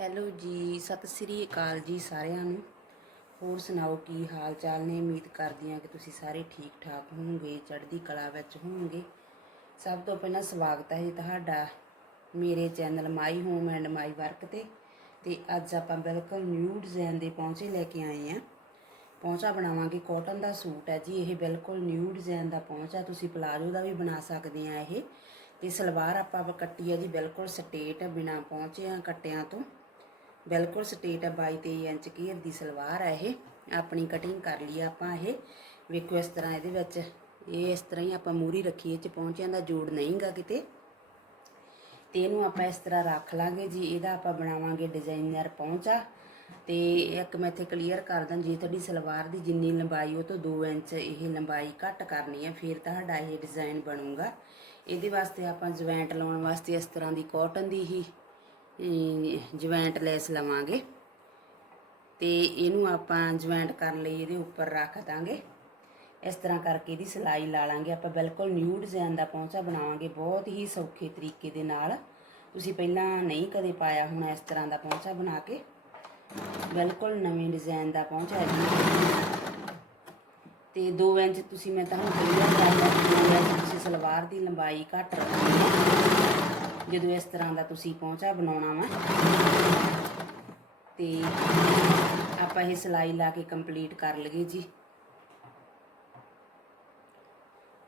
Hello ਜੀ, ਸਤਿ ਸ੍ਰੀ ਅਕਾਲ ਜੀ ਸਾਰਿਆਂ ਨੂੰ। ਹੋਰ ਸੁਣਾਓ, ਕੀ ਹਾਲ ਚਾਲ ਨੇ? ਉਮੀਦ ਕਰਦੀ ਹਾਂ ਕਿ ਤੁਸੀਂ ਸਾਰੇ ਠੀਕ ਠਾਕ ਹੋਵੋਗੇ, ਚੜ੍ਹਦੀ ਕਲਾ ਵਿੱਚ ਹੋਵੋਗੇ। ਸਭ ਤੋਂ ਪਹਿਲਾਂ ਸਵਾਗਤ ਹੈ ਜੀ ਤੁਹਾਡਾ ਮੇਰੇ channel my home and my work ਤੇ। ਤੇ ਅੱਜ ਆਪਾਂ ਬਿਲਕੁਲ ਨਿਊ ਡਿਜ਼ਾਈਨ ਦੇ ਪਹੁੰਚੇ ਲੈ ਕੇ ਆਏ ਹਾਂ। ਪਹੁੰਚਾ ਬਣਾਵਾਂਗੇ ਕਾਟਨ ਦਾ ਸੂਟ ਹੈ ਜੀ, ਇਹ ਬਿਲਕੁਲ ਨਿਊ ਡਿਜ਼ਾਈਨ ਦਾ ਪਹੁੰਚਾ ਤੁਸੀਂ ਪਲਾਜੋ ਦਾ ਵੀ ਬਣਾ ਸਕਦੇ ਆ ਇਹ। ਤੇ ਸਲਵਾਰ ਆਪਾਂ ਕੱਟੀ ਹੈ ਜੀ, ਬਿਲਕੁਲ ਸਟੇਟ ਬਿਨਾ ਪਹੁੰਚਿਆਂ ਕੱਟਿਆਂ ਤੋਂ। ਬਿਲਕੁਲ ਸਟੇਟ ਹੈ 22 23 ਇੰਚ ਘੇਰ ਦੀ ਸਲਵਾਰ ਹੈ ਇਹ। ਆਪਣੀ ਕਟਿੰਗ ਕਰ ਲਈ ਆਪਾਂ ਇਹ। ਵੇਖੋ ਇਸ ਤਰ੍ਹਾਂ ਇਹਦੇ ਵਿੱਚ। ਇਹ ਇਸ ਤਰ੍ਹਾਂ ਹੀ ਆਪਾਂ ਮੂਰੀ ਰੱਖੀਏ ਚ ਪਹੁੰਚਿਆਂ ਦਾ ਜੋੜ ਨਹੀਂਗਾ ਕਿਤੇ। ਤੇ ਇਹਨੂੰ ਆਪਾਂ ਇਸ ਤਰ੍ਹਾਂ ਰੱਖ ਲਾਂਗੇ ਜੀ, ਇਹਦਾ ਆਪਾਂ ਬਣਾਵਾਂਗੇ ਡਿਜ਼ਾਈਨਰ ਪਹੁੰਚਾ ਤੇ ਇੱਕ ਮੈਂ ਇੱਥੇ ਕਲੀਅਰ ਕਰ ਦਾਂ, ਜੇ ਤੁਹਾਡੀ ਸਲਵਾਰ ਦੀ ਜਿੰਨੀ ਲੰਬਾਈ ਉਹ ਤੋਂ 2 ਇੰਚ ਇਹ ਲੰਬਾਈ ਘੱਟ ਕਰਨੀ ਹੈ ਫਿਰ ਤੁਹਾਡਾ ਇਹ ਡਿਜ਼ਾਈਨ ਬਣੂਗਾ। ਇਹਦੇ ਵਾਸਤੇ ਆਪਾਂ ਜੁਆਇੰਟ ਲਾਉਣ ਵਾਸਤੇ ਇਸ ਤਰ੍ਹਾਂ ਦੀ ਕਾਟਨ ਦੀ ਹੀ ਜੁਆਇੰਟ ਲੈਸ ਲਵਾਂਗੇ। ਤੇ ਇਹਨੂੰ ਆਪਾਂ ਜੁਆਇੰਟ ਕਰਨ ਲਈ ਇਹਦੇ ਉੱਪਰ ਰੱਖ ਦਾਂਗੇ। ਇਸ ਤਰ੍ਹਾਂ ਕਰਕੇ ਇਹਦੀ ਸਿਲਾਈ ਲਾ ਲਾਂਗੇ। ਆਪਾਂ ਬਿਲਕੁਲ ਨਿਊ ਡਿਜ਼ਾਈਨ ਦਾ ਪਹੁੰਚਾ ਬਣਾਵਾਂਗੇ ਬਹੁਤ ਹੀ ਸੌਖੇ ਤਰੀਕੇ ਦੇ ਨਾਲ। ਤੁਸੀਂ ਪਹਿਲਾਂ ਨਹੀਂ ਕਦੇ ਪਾਇਆ ਹੋਣਾ ਇਸ ਤਰ੍ਹਾਂ ਦਾ ਪਹੁੰਚਾ ਬਣਾ ਕੇ। ਬਿਲਕੁਲ ਨਵੇਂ ਡਿਜ਼ਾਈਨ ਦਾ ਪਹੁੰਚਾ ਹੈ ਜੀ ਤੇ 2 ਇੰਚ ਤੁਸੀਂ ਮੈਂ ਤੁਹਾਨੂੰ ਕਲੀਅਰ ਕਰਦਾ 2 ਇੰਚ ਤੁਸੀਂ ਸਲਵਾਰ ਦੀ ਲੰਬਾਈ ਘੱਟ ਰੱਖਣੀ ਹੈ। ਜਦੋਂ ਇਸ ਤਰ੍ਹਾਂ ਦਾ ਤੁਸੀਂ ਪਹੁੰਚਾ ਬਣਾਉਣਾ ਵਾ, ਤੇ ਆਪਾਂ ਇਹ ਸਿਲਾਈ ਲਾ ਕੇ ਕੰਪਲੀਟ ਕਰ ਲਈਏ ਜੀ।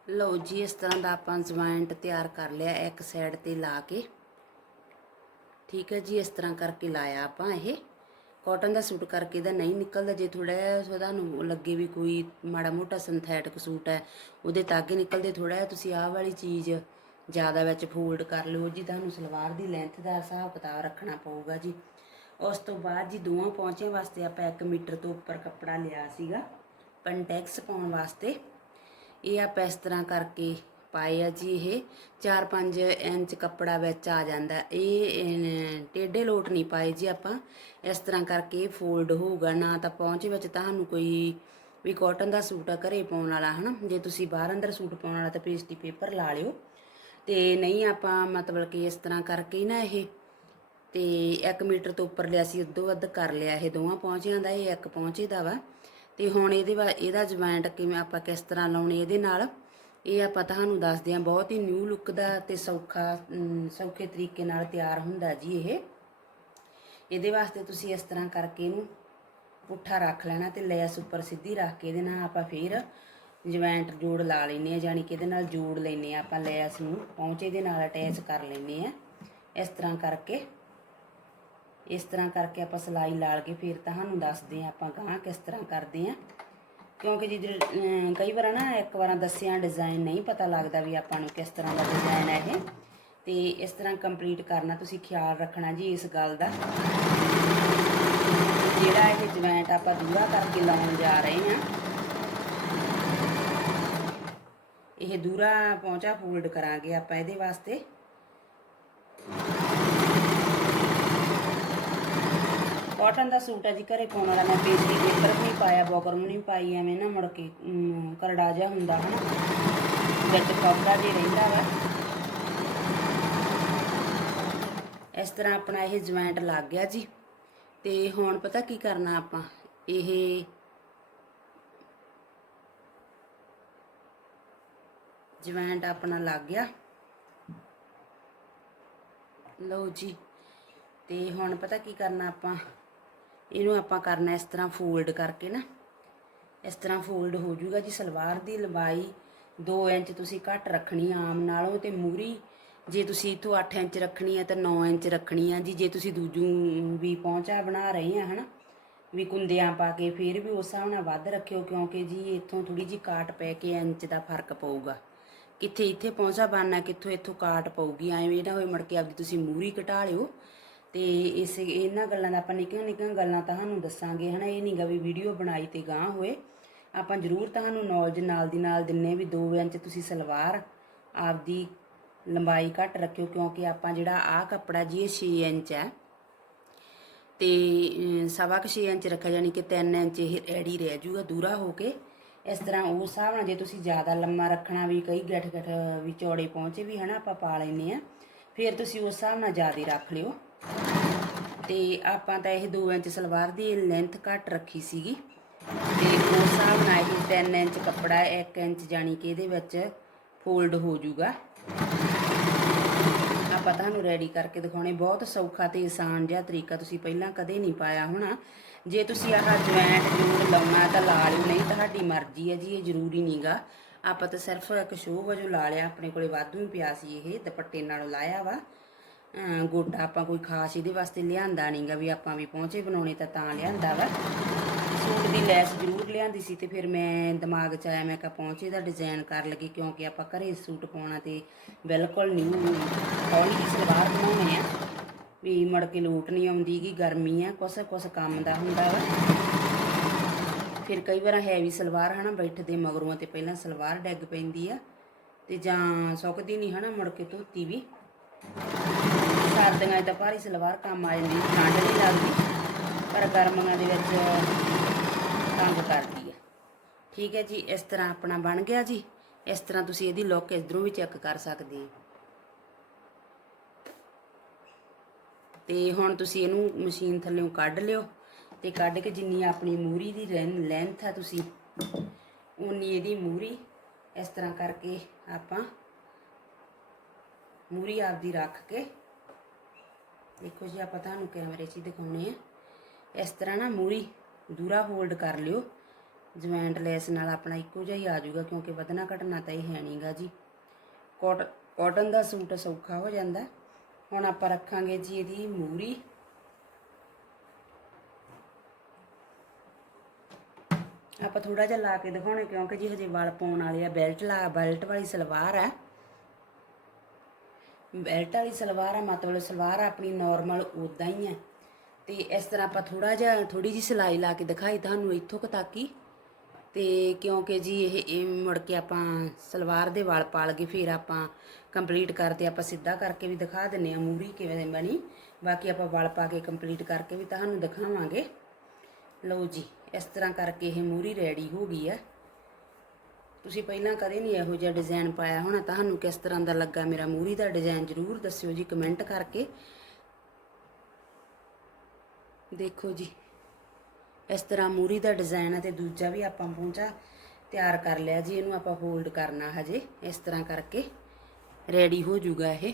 ਲਓ ਜੀ, ਇਸ ਤਰ੍ਹਾਂ ਦਾ ਆਪਾਂ ਜੁਆਇੰਟ ਤਿਆਰ ਕਰ ਲਿਆ, ਇੱਕ ਸਾਈਡ ਤੇ ਲਾ ਕੇ। ਠੀਕ ਹੈ ਜੀ, ਇਸ ਤਰ੍ਹਾਂ ਕਰਕੇ ਲਾਇਆ ਆਪਾਂ ਇਹ। ਕਾਟਨ ਦਾ ਸੂਟ ਕਰਕੇ ਦਾ ਨਹੀਂ ਨਿਕਲਦਾ, ਜੇ ਥੋੜਾ ਜਿਹਾ ਤੁਹਾਨੂੰ ਲੱਗੇ ਵੀ ਕੋਈ ਮਾੜਾ ਮੋਟਾ ਸਿੰਥੈਟਿਕ ਸੂਟ ਹੈ, ਉਹਦੇ ਤਾਗੇ ਨਿਕਲਦੇ ਥੋੜਾ ਜਿਹਾ ਤੁਸੀਂ ਆਹ ਵਾਲੀ ਚੀਜ਼ ਜ਼ਿਆਦਾ ਵਿੱਚ ਫੋਲਡ ਕਰ ਲਿਓ ਜੀ, ਤੁਹਾਨੂੰ ਸਲਵਾਰ ਦੀ ਲੈਂਥ ਦਾ ਹਿਸਾਬ ਕਿਤਾਬ ਰੱਖਣਾ ਪਊਗਾ ਜੀ। ਉਸ ਤੋਂ ਬਾਅਦ ਜੀ ਦੋਵਾਂ ਪਹੁੰਚੇ ਵਾਸਤੇ ਆਪਾਂ 1 ਮੀਟਰ ਤੋਂ ਉੱਪਰ ਕੱਪੜਾ ਲਿਆ ਸੀਗਾ ਪੰਟੈਕਸ ਪਾਉਣ ਵਾਸਤੇ। ਇਹ ਆਪਾਂ ਇਸ ਤਰ੍ਹਾਂ ਕਰਕੇ ਪਾਏ ਆ ਜੀ ਇਹ 4-5 ਇੰਚ ਕੱਪੜਾ ਵਿੱਚ ਆ ਜਾਂਦਾ। ਇਹ ਟੇਢੇ ਲੋਟ ਨਹੀਂ ਪਾਏ ਜੀ ਆਪਾਂ। ਇਸ ਤਰ੍ਹਾਂ ਕਰਕੇ ਫੋਲਡ ਹੋਊਗਾ, ਨਾ ਤਾਂ ਪਹੁੰਚ ਵਿੱਚ ਤੁਹਾਨੂੰ ਕੋਈ ਵੀ ਕਾਟਨ ਦਾ ਸੂਟ ਆ ਘਰੇ ਪਾਉਣ ਵਾਲਾ, ਹਨਾ? ਜੇ ਤੁਸੀਂ ਬਾਹਰ ਅੰਦਰ ਸੂਟ ਪਾਉਣ ਵਾਲਾ ਤਾਂ ਪੇਸਟੀ ਪੇਪਰ ਲਾ ਲਿਓ। ਤੇ ਨਹੀਂ ਆਪਾਂ ਮਤਲਬ ਕਿ ਇਸ ਤਰ੍ਹਾਂ ਕਰਕੇ ਨਾ ਇਹ, ਤੇ 1 ਮੀਟਰ ਤੋਂ ਉੱਪਰ ਲਿਆ ਸੀ, ਉਦੋਂ ਵੱਧ ਕਰ ਲਿਆ ਇਹ ਦੋਵਾਂ ਪਹੁੰਚਿਆਂ ਦਾ, ਇਹ ਇੱਕ ਪਹੁੰਚੇ ਦਾ ਵਾ। ਤੇ ਹੁਣ ਇਹਦੇ ਵਾ, ਇਹਦਾ ਜੁਆਇੰਟ ਕਿਵੇਂ ਆਪਾਂ ਕਿਸ ਤਰ੍ਹਾਂ ਲਾਉਣੇ ਇਹਦੇ ਨਾਲ, ਇਹ ਆਪਾਂ ਤੁਹਾਨੂੰ ਦੱਸਦੇ ਹਾਂ। ਬਹੁਤ ਹੀ ਨਿਊ ਲੁੱਕ ਦਾ ਤੇ ਸੌਖਾ ਸੌਖੇ ਤਰੀਕੇ ਨਾਲ ਤਿਆਰ ਹੁੰਦਾ ਜੀ ਇਹ। ਇਹਦੇ ਵਾਸਤੇ ਤੁਸੀਂ ਇਸ ਤਰ੍ਹਾਂ ਕਰਕੇ ਇਹਨੂੰ ਪੁੱਠਾ ਰੱਖ ਲੈਣਾ ਤੇ ਲੈਸ ਉੱਪਰ ਸਿੱਧੀ ਰੱਖ ਕੇ ਇਹਦੇ ਨਾਲ ਆਪਾਂ ਫੇਰ ਜੁਆਇੰਟ ਜੋੜ ਲਾ ਲੈਨੇ ਆ ਜਾਨੀ ਕਿ ਇਹਦੇ ਨਾਲ ਜੋੜ ਲੈਨੇ ਆ ਆਪਾਂ, ਲੈਸ ਨੂੰ ਪਹੁੰਚੇ ਦੇ ਨਾਲ ਅਟੈਚ ਕਰ ਲੈਨੇ ਆ ਇਸ ਤਰ੍ਹਾਂ ਕਰਕੇ, ਇਸ ਤਰ੍ਹਾਂ ਕਰਕੇ ਆਪਾਂ ਸਲਾਈ ਲਾ ਕੇ ਫਿਰ ਤੁਹਾਨੂੰ ਦੱਸਦੇ ਆ ਆਪਾਂ ਗਾਂ ਕਿਸ ਤਰ੍ਹਾਂ ਕਰਦੇ ਆ ਕਿਉਂਕਿ ਜੀ ਕਈ ਵਾਰ ਨਾ ਇੱਕ ਵਾਰਾਂ ਦੱਸਿਆ ਡਿਜ਼ਾਈਨ ਨਹੀਂ ਪਤਾ ਲੱਗਦਾ ਵੀ ਆਪਾਂ ਨੂੰ ਕਿਸ ਤਰ੍ਹਾਂ ਦਾ ਡਿਜ਼ਾਈਨ ਹੈ ਇਹ। ਤੇ ਇਸ ਤਰ੍ਹਾਂ ਕੰਪਲੀਟ ਕਰਨਾ ਤੁਸੀਂ ਖਿਆਲ ਰੱਖਣਾ ਜੀ ਇਸ ਗੱਲ ਦਾ। ਜਿਹੜਾ ਇਹ ਜੁਆਇੰਟ ਆਪਾਂ ਦੂਰਾ ਕਰਕੇ ਲਾਉਣ ਜਾ ਰਹੇ ਹਾਂ ਇਹ ਦੂਰਾ ਪਹੁੰਚਾ ਫੋਲਡ ਕਰਾਂਗੇ ਆਪਾਂ ਇਹਦੇ ਵਾਸਤੇ। ਕਾਟਨ ਦਾ ਸੂਟ ਹੈ ਜੀ, ਘਰੇ ਪਾਉਣ ਵਾਲਾ ਮੈਂ ਪੇਸਟੀ ਪੇਪਰ ਨਹੀਂ ਪਾਇਆ ਬੋਕਰਮ ਨਹੀਂ ਪਾਈ, ਐਵੇਂ ਨਾ ਮੁੜ ਕੇ ਕਰੜਾ ਜਿਹਾ ਹੁੰਦਾ, ਹਨਾ। ਵਿੱਚ ਕਪੜਾ ਜੇ ਰਹਿੰਦਾ ਵਾ। ਇਸ ਤਰ੍ਹਾਂ ਆਪਣਾ ਇਹ ਜੁਆਇੰਟ ਲੱਗ ਗਿਆ ਜੀ। ਤੇ ਹੁਣ ਪਤਾ ਕੀ ਕਰਨਾ ਆਪਾਂ, ਇਹ ਜੁਆਇੰਟ ਆਪਣਾ ਲੱਗ ਗਿਆ। ਲਓ ਜੀ, ਤੇ ਹੁਣ ਪਤਾ ਕੀ ਕਰਨਾ ਆਪਾਂ? ਇਹਨੂੰ ਆਪਾਂ ਕਰਨਾ ਇਸ ਤਰ੍ਹਾਂ ਫੋਲਡ ਕਰਕੇ ਨਾ। ਇਸ ਤਰ੍ਹਾਂ ਫੋਲਡ ਹੋ ਜਾਊਗਾ ਜੀ ਸਲਵਾਰ ਦੀ ਲੰਬਾਈ 2 ਇੰਚ ਤੁਸੀਂ ਘੱਟ ਰੱਖਣੀ ਆਮ ਨਾਲੋਂ ਤੇ ਮੂਰੀ। ਜੇ ਤੁਸੀਂ ਇਥੋਂ 8 ਇੰਚ ਰੱਖਣੀ ਹੈ ਤਾਂ 9 ਇੰਚ ਰੱਖਣੀ ਆ ਜੀ। ਜੇ ਤੁਸੀਂ ਦੂਜੂ ਵੀ ਪਹੁੰਚਾ ਬਣਾ ਰਹੇ ਆ ਹਨਾ, ਵੀ ਕੁੰਦਿਆਂ ਪਾ ਕੇ ਫਿਰ ਵੀ ਉਸ ਹਿਸਾਬ ਨਾਲ ਵੱਧ ਰੱਖਿਓ ਕਿਉਂਕਿ ਜੀ ਇੱਥੋਂ ਥੋੜੀ ਜੀ ਕਾਟ ਪੈ ਕੇ ਇੰਚ ਦਾ ਫ਼ਰਕ ਪਊਗਾ। ਕਿੱਥੇ ਇੱਥੇ ਪਹੁੰਚਾ ਬਣਨਾ ਕਿੱਥੋਂ ਇੱਥੋਂ ਕਾਟ ਪਊਗੀ, ਐਵੇਂ ਨਾ ਹੋਏ ਮੜ ਕੇ ਆਪਦੀ ਤੁਸੀਂ ਮੂਰੀ ਘਟਾ ਲਿਓ। ਤੇ ਇਸ, ਇਹਨਾਂ ਗੱਲਾਂ ਦਾ ਆਪਾਂ ਨਿੱਕੀਆਂ ਨਿੱਕੀਆਂ ਗੱਲਾਂ ਤੁਹਾਨੂੰ ਦੱਸਾਂਗੇ, ਹਨਾ, ਇਹ ਨਹੀਂਗਾ ਵੀ ਵੀਡੀਓ ਬਣਾਈ ਤੇ ਗਾਂ ਹੋਏ। ਆਪਾਂ ਜ਼ਰੂਰ ਤੁਹਾਨੂੰ ਨੌਲੇਜ ਨਾਲ ਦੀ ਨਾਲ ਦਿੰਨੇ ਵੀ 2 ਇੰਚ ਤੁਸੀਂ ਸਲਵਾਰ ਆਪਦੀ ਲੰਬਾਈ ਘੱਟ ਰੱਖਿਓ, ਕਿਉਂਕਿ ਆਪਾਂ ਜਿਹੜਾ ਆਹ ਕੱਪੜਾ ਜੀ ਇਹ 6 ਇੰਚ ਹੈ। ਤੇ ਸਵਾ ਕੁ 6 ਇੰਚ ਰੱਖਿਆ ਜਾਨੀ ਕਿ 3 ਇੰਚ ਇਹ ਰੈਡੀ ਰਹਿ ਜੂਗਾ ਦੂਰਾ ਹੋ ਕੇ। ਇਸ ਤਰ੍ਹਾਂ ਉਸ ਹਿਸਾਬ ਨਾਲ ਜੇ ਤੁਸੀਂ ਜ਼ਿਆਦਾ ਲੰਮਾ ਰੱਖਣਾ ਵੀ ਕਈ ਗੱਠ ਗੱਠ ਵੀ ਚੌੜੇ ਪਹੁੰਚੇ ਵੀ ਹਨਾ ਆਪਾਂ ਪਾ ਲੈਨੇ ਆ ਫਿਰ ਤੁਸੀਂ ਉਸ ਹਿਸਾਬ ਨਾਲ ਜ਼ਿਆਦਾ ਰੱਖ ਲਿਓ। ਤੇ ਆਪਾਂ ਤਾਂ ਇਹ 2 ਇੰਚ ਸਲਵਾਰ ਦੀ ਲੈਂਥ ਘੱਟ ਰੱਖੀ ਸੀਗੀ। ਤੇ ਉਸ ਹਿਸਾਬ ਨਾਲ ਇਹ 3 ਇੰਚ ਕੱਪੜਾ 1 ਇੰਚ ਜਾਣੀ ਕਿ ਇਹਦੇ ਵਿੱਚ ਫੋਲਡ ਹੋ ਜਾਊਗਾ। ਆਪਾਂ ਤੁਹਾਨੂੰ ਰੈਡੀ ਕਰਕੇ ਦਿਖਾਉਣੇ। ਬਹੁਤ ਸੌਖਾ ਤੇ ਆਸਾਨ ਜਿਹਾ ਤਰੀਕਾ ਤੁਸੀਂ ਪਹਿਲਾਂ ਕਦੇ ਨਹੀਂ ਪਾਇਆ ਹੋਣਾ। ਜੇ ਤੁਸੀਂ ਆਹ ਜੁਆਇੰਟ ਜੂੜ ਲਾਉਣਾ ਤਾਂ ਲਾ ਲਿਓ, ਨਹੀਂ ਤੁਹਾਡੀ ਮਰਜ਼ੀ ਹੈ ਜੀ, ਇਹ ਜ਼ਰੂਰੀ ਨਹੀਂਗਾ ਆਪਾਂ ਤਾਂ ਸਿਰਫ ਇੱਕ ਸ਼ੋਅ ਵਜੋਂ ਲਾ ਲਿਆ, ਆਪਣੇ ਕੋਲੇ ਵਾਧੂ ਹੀ ਪਿਆ ਸੀ ਇਹ, ਦੁਪੱਟੇ ਨਾਲੋਂ ਲਾਇਆ ਵਾ। ਗੋਟਾ ਆਪਾਂ ਕੋਈ ਖਾਸ ਇਹਦੇ ਵਾਸਤੇ ਲਿਆਂਦਾ ਨਹੀਂਗਾ ਵੀ ਆਪਾਂ ਵੀ ਪਹੁੰਚੇ ਬਣਾਉਣੇ ਤਾਂ ਤਾਂ ਲਿਆਂਦਾ ਵਾ। ਸੂਟ ਦੀ ਲੈਸ ਜ਼ਰੂਰ ਲਿਆਂਦੀ ਸੀ ਤੇ ਫਿਰ ਮੈਂ ਦਿਮਾਗ 'ਚ ਆਇਆ, ਮੈਂ ਕਿਹਾ ਪਹੁੰਚੇ ਦਾ ਡਿਜ਼ਾਈਨ ਕਰ ਲਗੀ ਕਿਉਂਕਿ ਆਪਾਂ ਘਰੇ ਸੂਟ ਪਾਉਣਾ ਤੇ ਬਿਲਕੁਲ ਨਿਊ ਹੌਲੀ ਜਿਹੀ ਸਲਵਾਰ ਬਣਾਉਣੀ ਆ। ਵੀ ਮੜ ਕੇ ਲੋਟ ਨਹੀਂ ਆਉਂਦੀ ਕਿ ਗਰਮੀ ਆ, ਕੁਛ ਕੁਛ ਕੰਮ ਦਾ ਹੁੰਦਾ ਵਾ। ਫਿਰ ਕਈ ਵਾਰ ਹੈਵੀ ਸਲਵਾਰ ਹਨਾ ਬੈਠਦੇ ਮਗਰੋਂ ਤੇ ਪਹਿਲਾਂ ਸਲਵਾਰ ਡੈਗ ਪੈਂਦੀ ਆ ਤੇ ਜਾਂ ਸੁੱਕਦੀ ਨਹੀਂ ਹਨਾ ਮੁੜ ਕੇ ਧੋਤੀ ਵੀ। ਸਰਦੀਆਂ 'ਚ ਤਾਂ ਭਾਰੀ ਸਲਵਾਰ ਕੰਮ ਆ ਜਾਂਦੀ, ਠੰਡ ਨਹੀਂ ਲੱਗਦੀ, ਪਰ ਗਰਮੀਆਂ ਦੇ ਵਿੱਚ ਤੰਗ ਕਰਦੀ ਆ। ਠੀਕ ਹੈ ਜੀ, ਇਸ ਤਰ੍ਹਾਂ ਆਪਣਾ ਬਣ ਗਿਆ ਜੀ। ਇਸ ਤਰ੍ਹਾਂ ਤੁਸੀਂ ਇਹਦੀ ਲੁੱਕ ਇਧਰੋਂ ਵੀ ਚੈੱਕ ਕਰ ਸਕਦੇ ਹੋ। ਤੇ ਹੁਣ ਤੁਸੀਂ ਇਹਨੂੰ ਮਸ਼ੀਨ ਥੱਲੇੋਂ ਕੱਢ ਲਿਓ ਤੇ ਕੱਢ ਕੇ ਜਿੰਨੀ ਆਪਣੀ ਮੂਰੀ ਦੀ ਲੈਂਥ ਆ ਤੁਸੀਂ ਉਨੀ ਇਹਦੀ ਮੂਰੀ ਇਸ ਤਰ੍ਹਾਂ ਕਰਕੇ ਆਪਾਂ ਮੂਰੀ ਆਪਦੀ ਰੱਖ ਕੇ, ਦੇਖੋ ਜੀ ਆਪਾਂ ਤੁਹਾਨੂੰ ਕੈਮਰੇ 'ਚ ਹੀ ਦਿਖਾਉਣੇ ਆ ਇਸ ਤਰ੍ਹਾਂ ਨਾ ਮੂਰੀ ਦੂਰਾ ਹੋਲਡ ਕਰ ਲਿਓ। ਜਵੈਂਟ ਲੈਸ ਨਾਲ ਆਪਣਾ ਇੱਕੋ ਜਿਹਾ ਹੀ ਆ ਜਾਊਗਾ ਕਿਉਂਕਿ ਵਧਣਾ ਘਟਣਾ ਤਾਂ ਇਹ ਹੈ ਨਹੀਂਗਾ ਜੀ। ਕੋਟ ਕਾਟਨ ਦਾ ਸੂਟ ਸੌਖਾ ਹੋ ਜਾਂਦਾ। ਹੁਣ ਆਪਾਂ ਰੱਖਾਂਗੇ ਜੀ ਇਹਦੀ ਮੂਰੀ। ਆਪਾਂ ਥੋੜਾ ਜਿਹਾ ਲਾ ਕੇ ਦਿਖਾਉਣੇ ਕਿਉਂਕਿ ਜੀ ਹਜੇ ਵਾਲ ਪਾਉਣ ਵਾਲੇ ਆ। ਬੈਲਟ ਲਾ ਬੈਲਟ ਵਾਲੀ ਸਲਵਾਰ ਆ। ਬੈਲਟ ਵਾਲੀ ਸਲਵਾਰ ਆ, ਮਤਲਬ ਸਲਵਾਰ ਆਪਣੀ ਨਾਰਮਲ ਉਦਾਂ ਹੀ ਆ। ਤੇ ਇਸ ਤਰ੍ਹਾਂ ਆਪਾਂ ਥੋੜਾ ਜਿਹਾ ਥੋੜੀ ਜੀ ਸਿਲਾਈ ਲਾ ਕੇ ਦਿਖਾਈ ਤੁਹਾਨੂੰ ਇੱਥੋਂ ਕੁ ਤੱਕ ਹੀ। ਤੇ ਕਿਉਂਕਿ ਜੀ ਇਹ ਮੁੜ ਕੇ ਆਪਾਂ ਸਲਵਾਰ ਦੇ ਵਾਲ ਪਾ ਲਗੇ ਫਿਰ ਆਪਾਂ ਕੰਪਲੀਟ ਕਰਦੇ, ਆਪਾਂ ਸਿੱਧਾ ਕਰਕੇ ਵੀ ਦਿਖਾ ਦਿੰਨੇ ਆ ਮੂਰੀ ਕਿਵੇਂ ਬਣੀ। ਬਾਕੀ ਆਪਾਂ ਵਾਲ ਪਾ ਕੇ ਕੰਪਲੀਟ ਕਰਕੇ ਵੀ ਤੁਹਾਨੂੰ ਦਿਖਾਵਾਂਗੇ। ਲਓ ਜੀ, ਇਸ ਤਰ੍ਹਾਂ ਕਰਕੇ ਇਹ ਮੂਰੀ ਰੈਡੀ ਹੋ ਗਈ ਹੈ। ਤੁਸੀਂ ਪਹਿਲਾਂ ਕਦੇ ਨਹੀਂ ਇਹੋ ਜਿਹਾ ਡਿਜ਼ਾਈਨ ਪਾਇਆ ਹੋਣਾ, ਤੁਹਾਨੂੰ ਕਿਸ ਤਰ੍ਹਾਂ ਦਾ ਲੱਗਾ ਮੇਰਾ ਮੂਰੀ ਦਾ ਡਿਜ਼ਾਈਨ ਜ਼ਰੂਰ ਦੱਸਿਓ ਜੀ ਕਮੈਂਟ ਕਰਕੇ। ਦੇਖੋ ਜੀ, ਇਸ ਤਰ੍ਹਾਂ ਮੂਰੀ ਦਾ ਡਿਜ਼ਾਈਨ ਹੈ ਤੇ ਦੂਜਾ ਵੀ ਆਪਾਂ ਪਹੁੰਚਾ ਤਿਆਰ ਕਰ ਲਿਆ ਜੀ, ਇਹਨੂੰ ਆਪਾਂ ਫੋਲਡ ਕਰਨਾ ਹਜੇ, ਇਸ ਤਰ੍ਹਾਂ ਕਰਕੇ ਰੈਡੀ ਹੋ ਜਾਊਗਾ ਇਹ।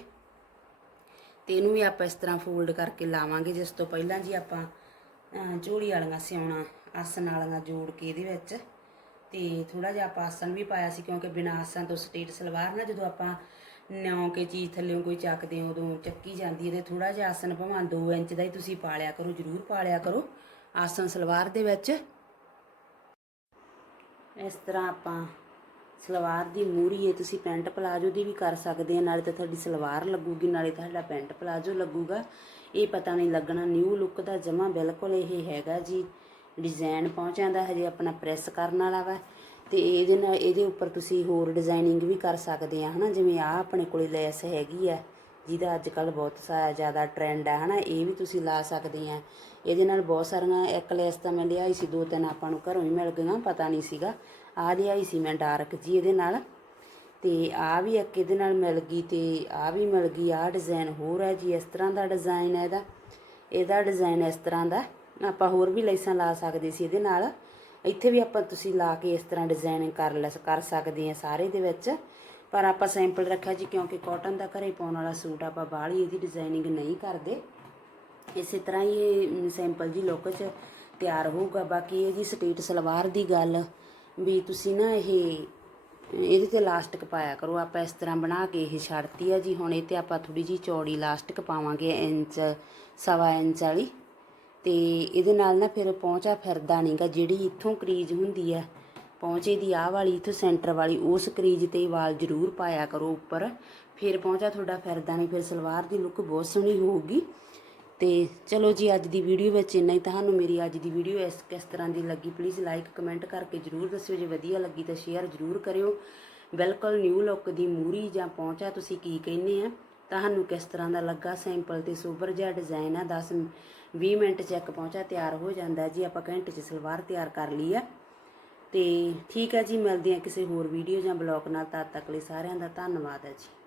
ਤੇ ਇਹਨੂੰ ਵੀ ਆਪਾਂ ਇਸ ਤਰ੍ਹਾਂ ਫੋਲਡ ਕਰਕੇ ਲਾਵਾਂਗੇ, ਜਿਸ ਤੋਂ ਪਹਿਲਾਂ ਜੀ ਆਪਾਂ ਝੋਲੀ ਵਾਲੀਆਂ ਸਿਉਣਾ ਆਸਨ ਵਾਲੀਆਂ ਜੋੜ ਕੇ ਇਹਦੇ ਵਿੱਚ। ਤੇ ਥੋੜਾ ਜਿਹਾ ਆਪਾਂ ਆਸਨ ਵੀ ਪਾਇਆ ਸੀ, ਕਿਉਂਕਿ ਬਿਨਾਂ ਆਸਨ ਤੋਂ ਸਟੇਟ ਸਲਵਾਰ ਨਾ ਜਦੋਂ ਆਪਾਂ ਨਿਉ ਕੇ ਚੀਜ਼ ਥੱਲੇੋਂ ਕੋਈ ਚੱਕਦੇ ਹੋ, ਉਦੋਂ ਚੱਕੀ ਜਾਂਦੀ ਹੈ ਤੇ ਥੋੜਾ ਜਿਹਾ ਆਸਨ ਭਾਵੇਂ 2 ਇੰਚ ਦਾ ਹੀ ਤੁਸੀਂ ਪਾਲਿਆ ਕਰੋ, ਜ਼ਰੂਰ ਪਾਲਿਆ ਕਰੋ, ਆਸਨ ਸਲਵਾਰ ਦੇ ਵਿੱਚ। ਇਸ ਤਰ੍ਹਾਂ ਆਪਾਂ ਸਲਵਾਰ ਦੀ ਮੂਰੀ ਹੈ ਤੁਸੀਂ ਪੈਂਟ ਪਲਾਜੋ ਦੀ ਵੀ ਕਰ ਸਕਦੇ ਆ, ਨਾਲੇ ਤਾਂ ਤੁਹਾਡੀ ਸਲਵਾਰ ਲੱਗੂਗੀ, ਨਾਲੇ ਤੁਹਾਡਾ ਪੈਂਟ ਪਲਾਜੋ ਲੱਗੂਗਾ। ਇਹ ਪਤਾ ਨਹੀਂ ਲੱਗਣਾ, ਨਿਊ ਲੁੱਕ ਦਾ ਜਮਾ ਬਿਲਕੁਲ ਇਹ ਹੈਗਾ ਜੀ ਡਿਜ਼ਾਈਨ ਪਹੁੰਚਾਂਦਾ ਹਜੇ ਆਪਣਾ ਪ੍ਰੈਸ ਕਰਨ ਵਾਲਾ ਵਾ। ਤੇ ਇਹਦੇ ਨਾਲ ਇਹਦੇ ਉੱਪਰ ਤੁਸੀਂ ਹੋਰ ਡਿਜ਼ਾਈਨਿੰਗ ਵੀ ਕਰ ਸਕਦੇ ਆ, ਹਨਾ? ਜਿਵੇਂ ਆ ਆਪਣੇ ਕੋਲੇ ਲੈਸ ਹੈਗੀ ਆ, ਜਿਹਦਾ ਅੱਜ ਕੱਲ ਬਹੁਤ ਸਾਰਾ ਜ਼ਿਆਦਾ ਟ੍ਰੈਂਡ ਹੈ ਹਨਾ? ਇਹ ਵੀ ਤੁਸੀਂ ਲਾ ਸਕਦੇ ਆ। ਇਹਦੇ ਨਾਲ ਬਹੁਤ ਸਾਰੀਆਂ, ਇੱਕ ਲੈਸ ਤਾਂ ਮੈਂ ਲਿਆਈ ਸੀ, ਦੋ ਤਿੰਨ ਆਪਾਂ ਨੂੰ ਘਰੋਂ ਹੀ ਮਿਲ ਗਈਆਂ, ਪਤਾ ਨਹੀਂ ਸੀਗਾ। ਆਹ ਲਿਆਈ ਸੀ ਮੈਂ ਡਾਰਕ ਜੀ ਇਹਦੇ ਨਾਲ। ਤੇ ਆ ਵੀ ਇੱਕ ਇਹਦੇ ਨਾਲ ਮਿਲ ਗਈ ਤੇ ਆ ਵੀ ਮਿਲ ਗਈ ਆ ਡਿਜ਼ਾਈਨ ਹੋਰ ਹੈ ਜੀ, ਇਸ ਤਰ੍ਹਾਂ ਦਾ ਡਿਜ਼ਾਈਨ ਹੈ ਇਹਦਾ। ਇਹਦਾ ਡਿਜ਼ਾਈਨ ਇਸ ਤਰ੍ਹਾਂ ਦਾ, ਆਪਾਂ ਹੋਰ ਵੀ ਲੈਸਾਂ ਲਾ ਸਕਦੇ ਸੀ ਇਹਦੇ ਨਾਲ। ਇੱਥੇ ਵੀ ਆਪਾਂ ਤੁਸੀਂ ਲਾ ਕੇ ਇਸ ਤਰ੍ਹਾਂ ਡਿਜ਼ਾਈਨ ਕਰ ਲੈ, ਕਰ ਸਕਦੇ ਆ ਸਾਰੇ ਦੇ ਵਿੱਚ। ਪਰ ਆਪਾਂ ਸੈਂਪਲ ਰੱਖਿਆ ਜੀ, ਕਿਉਂਕਿ ਕਾਟਨ ਦਾ ਘਰੇ ਪਾਉਣ ਵਾਲਾ ਸੂਟ ਆਪਾਂ ਬਾਹਲੀ ਇਹਦੀ ਡਿਜ਼ਾਈਨਿੰਗ ਨਹੀਂ ਕਰਦੇ। ਇਸੇ ਤਰ੍ਹਾਂ ਹੀ ਇਹ ਸੈਂਪਲ ਜੀ ਲੁੱਕ 'ਚ ਤਿਆਰ ਹੋਊਗਾ। ਬਾਕੀ ਇਹ ਜੀ ਸਟੇਟ ਸਲਵਾਰ ਦੀ ਗੱਲ, ਵੀ ਤੁਸੀਂ ਨਾ ਇਹ, ਇਹਦੇ ਤੇ ਲਾਸਟਿਕ ਪਾਇਆ ਕਰੋ। ਆਪਾਂ ਇਸ ਤਰ੍ਹਾਂ ਬਣਾ ਕੇ ਇਹ ਛੱਡਤੀ ਆ ਜੀ। ਹੁਣ ਇਹ ਤੇ ਆਪਾਂ ਥੋੜੀ ਜੀ ਚੌੜੀ ਲਾਸਟਿਕ ਪਾਵਾਂਗੇ, ਇੰਚ, ਸਵਾ ਇੰਚ ਵਾਲੀ। ਤੇ ਇਹਦੇ ਨਾਲ ਨਾ ਫਿਰ ਪਹੁੰਚਾ ਫਿਰਦਾ ਨਹੀਂਗਾ ਜਿਹੜੀ ਇੱਥੋਂ ਕਰੀਜ਼ ਹੁੰਦੀ ਆ, ਪਹੁੰਚੇ ਦੀ ਆਹ ਵਾਲੀ, ਇੱਥੋਂ ਸੈਂਟਰ ਵਾਲੀ, ਉਸ ਕਰੀਜ਼ ਤੇ ਵਾਲ ਜ਼ਰੂਰ ਪਾਇਆ ਕਰੋ ਉੱਪਰ। ਫਿਰ ਪਹੁੰਚਾ ਤੁਹਾਡਾ ਫਿਰਦਾ ਨਹੀਂ ਫਿਰ ਸਲਵਾਰ ਦੀ ਲੁੱਕ ਬਹੁਤ ਸੋਹਣੀ ਹੋਊਗੀ। ਤੇ ਚਲੋ ਜੀ, ਅੱਜ ਦੀ ਵੀਡੀਓ ਵਿੱਚ ਇੰਨਾ ਹੀ। ਤੁਹਾਨੂੰ ਮੇਰੀ ਅੱਜ ਦੀ ਵੀਡੀਓ ਇਸ, ਕਿਸ ਤਰ੍ਹਾਂ ਦੀ ਲੱਗੀ ਪਲੀਜ਼ ਲਾਈਕ ਕਮੈਂਟ ਕਰਕੇ ਜਰੂਰ ਦੱਸਿਓ। ਜੇ ਵਧੀਆ ਲੱਗੀ ਤਾਂ ਸ਼ੇਅਰ ਜਰੂਰ ਕਰਿਓ। ਬਿਲਕੁਲ ਨਿਊ ਲੁੱਕ ਦੀ ਮੂਰੀ ਜਾਂ ਪਹੁੰਚਾ ਤੁਸੀਂ ਕੀ ਕਹਿੰਦੇ ਆ। ਤੁਹਾਨੂੰ ਕਿਸ ਤਰ੍ਹਾਂ ਦਾ ਲੱਗਾ? ਸਿੰਪਲ ਤੇ ਸੂਪਰ ਜਿਹਾ ਡਿਜ਼ਾਈਨ ਆ 10 20 ਮਿੰਟ ਚ ਇੱਕ ਪਹੁੰਚਾ, ਤਿਆਰ ਹੋ ਜਾਂਦਾ ਜੀ। ਆਪਾਂ ਘੰਟੇ ਚ ਸਲਵਾਰ ਤਿਆਰ ਕਰ ਲਈ ਆ। ਤੇ ਠੀਕ ਹੈ ਜੀ, ਮਿਲਦੇ ਆ ਕਿਸੇ ਹੋਰ ਵੀਡੀਓ ਜਾਂ ਬਲੌਗ ਨਾਲ। ਤਦ ਤੱਕ ਲਈ ਸਾਰਿਆਂ ਦਾ ਧੰਨਵਾਦ ਹੈ ਜੀ।